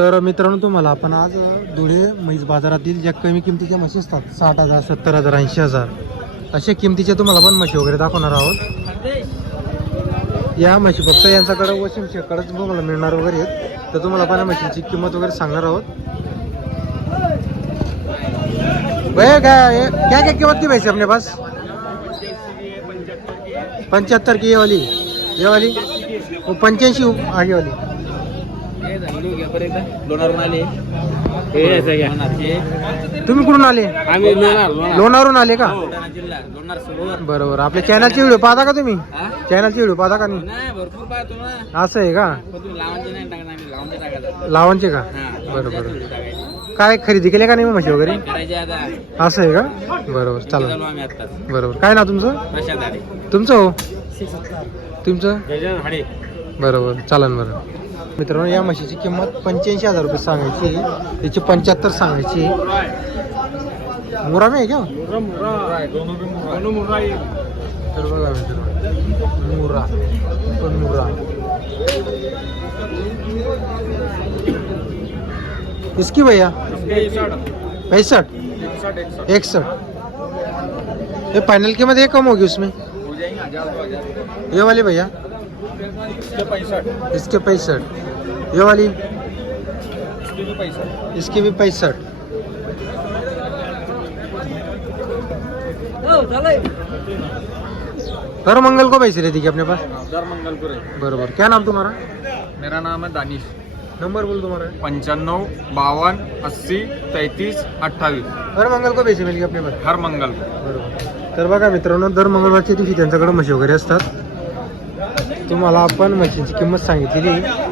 तर मित्रांनो तुम्हाला आपण आज धुळे म्हैस बाजारातील ज्या कमी किमतीच्या म्हशी असतात साठ हजार सत्तर हजार ऐंशी हजार अशा किमतीच्या तुम्हाला पण म्हशी वगैरे दाखवणार आहोत. या म्हशी फक्त यांच्याकडं वशिम शेकडच तुम्हाला मिळणार वगैरे आहेत. तर तुम्हाला पण या म्हशीची किंमत वगैरे सांगणार आहोत. भैया काय ये- क्या क्या किंमत की भैंस अपने पास? पंच्याहत्तर की ये वाली? ये वाली? वो पंच्याऐंशी आगे वाली. लोणारून आले तुम्ही कुठून आले? आम्ही लोणार लोणार. लोणारून आले का? बुलढाणा जिल्हा लोणार सरोवर बरोबर. आपल्या चॅनलचे व्हिडिओ पाहता का तुम्ही? हा? चॅनलचे व्हिडिओ पाहता का नाही? नाही भरपूर पाहतो ना. असं आहे का? पण तुम्ही लावांचे नाही टाकणार आम्ही लावून टाकायला लावणचे का? हा, बरोबर. काय खरेदी केली का नाही मग म्हशी वगैरे? करायचे आता. असं आहे का? बरोबर चालू. चालेल आम्ही आत्ताच. बरोबर. काय ना तुमचं? प्रशांत आले तुमचं हो? तुमचं? गजानन हाडे बरोबर. चालन बरं. मित्रांनो या म्हशीची किंमत पंच्याऐंशी हज़ार रुपये सांगायची. त्याची पंच्याहत्तर सांगायची. मुरामी आहे का? तर बघा मित्रांनो मुरा पण मुरा. इसकी भैया? पैंसठ एकसठ ये फाइनल कीमत ये कम होगी उसमें. ये वाली भैया? इसके पैंसठ। ये वाली? इसकी भी पैंसठ। हर मंगल को पैसे रहती क्या अपने पास? मंगलपुर बरोबर। क्या नाम तुम्हारा? मेरा नाम है दानिश। नंबर बोल तुम्हारा। पंच्याण्णव बावन अस्सी तैतीस अठ्ठावीस। हर मंगल को पैसे मिळेल अपने पास? हर मंगल बरोबर। तर बघा मित्रांनो दर मंगळवारच्या दिवशी त्यांच्याकडे म्हशी वगैरे असतात. तुम्हाला आपण म्हशींची किंमत सांगितलेली आहे.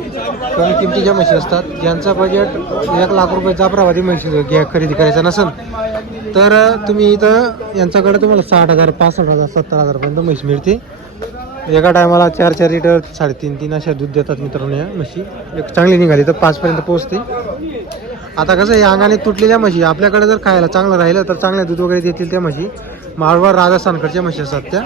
कमी किमतीच्या म्हशी असतात ज्यांचा बजेट एक लाख रुपये जाफराबादी म्हशी घ्या खरेदी करायचा नसेल तर तुम्ही इथं यांच्याकडे तुम्हाला साठ हजार पासष्ट हजार सत्तर हजारपर्यंत म्हशी मिळते. एका टायमाला चार चार लिटर साडेतीन तीन अशा दूध देतात मित्रांनो या म्हशी एक चांगली निघाली तर पाचपर्यंत पोहोचते. आता कसं आहे अंगाने तुटलेल्या म्हशी आपल्याकडे जर खायला चांगलं राहिलं तर चांगल्या दूध वगैरे देतील त्या म्हशी माळवा राजस्थानकडच्या म्हशी असतात त्या.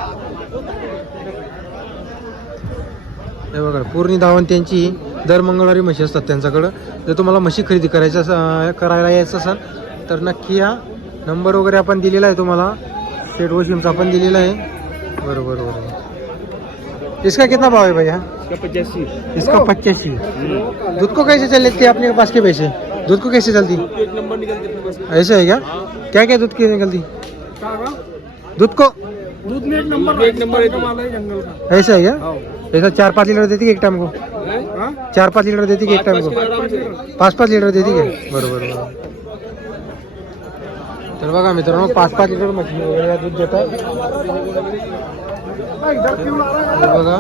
हे बघा पूर्णी दावण त्यांची दर मंगळवारी म्हशी असतात त्यांच्याकडं. जर तुम्हाला म्हशी खरेदी करायचं अस- करायला यायचं असेल तर नक्की या. नंबर वगैरे आपण दिलेला आहे तुम्हाला. स्टेट वॉशिंगचा पण दिलेला आहे. बरोबर बरोबर. इसका कितना भाव है भैया? पचासी इसका पचासी दूध को कैसे चल लेते हैं अपने पास के पैसे? दूध को कैसे चलती? ऐसा है क्या? क्या क्या दूध की निकलती? दूध को? दूध में एक नंबर एक नंबर है। जंगल का। ऐसा है क्या? ऐसा चार पाँच लीटर देती है एक टाइम को? चार पाँच लीटर देती है एक टाइम को? पाच पाच लिटर देते काय बरोबर बरोबर. तर बघा मित्रांनो पाच पाच लिटर मच्छी वगैरे या दूध देतात बघा.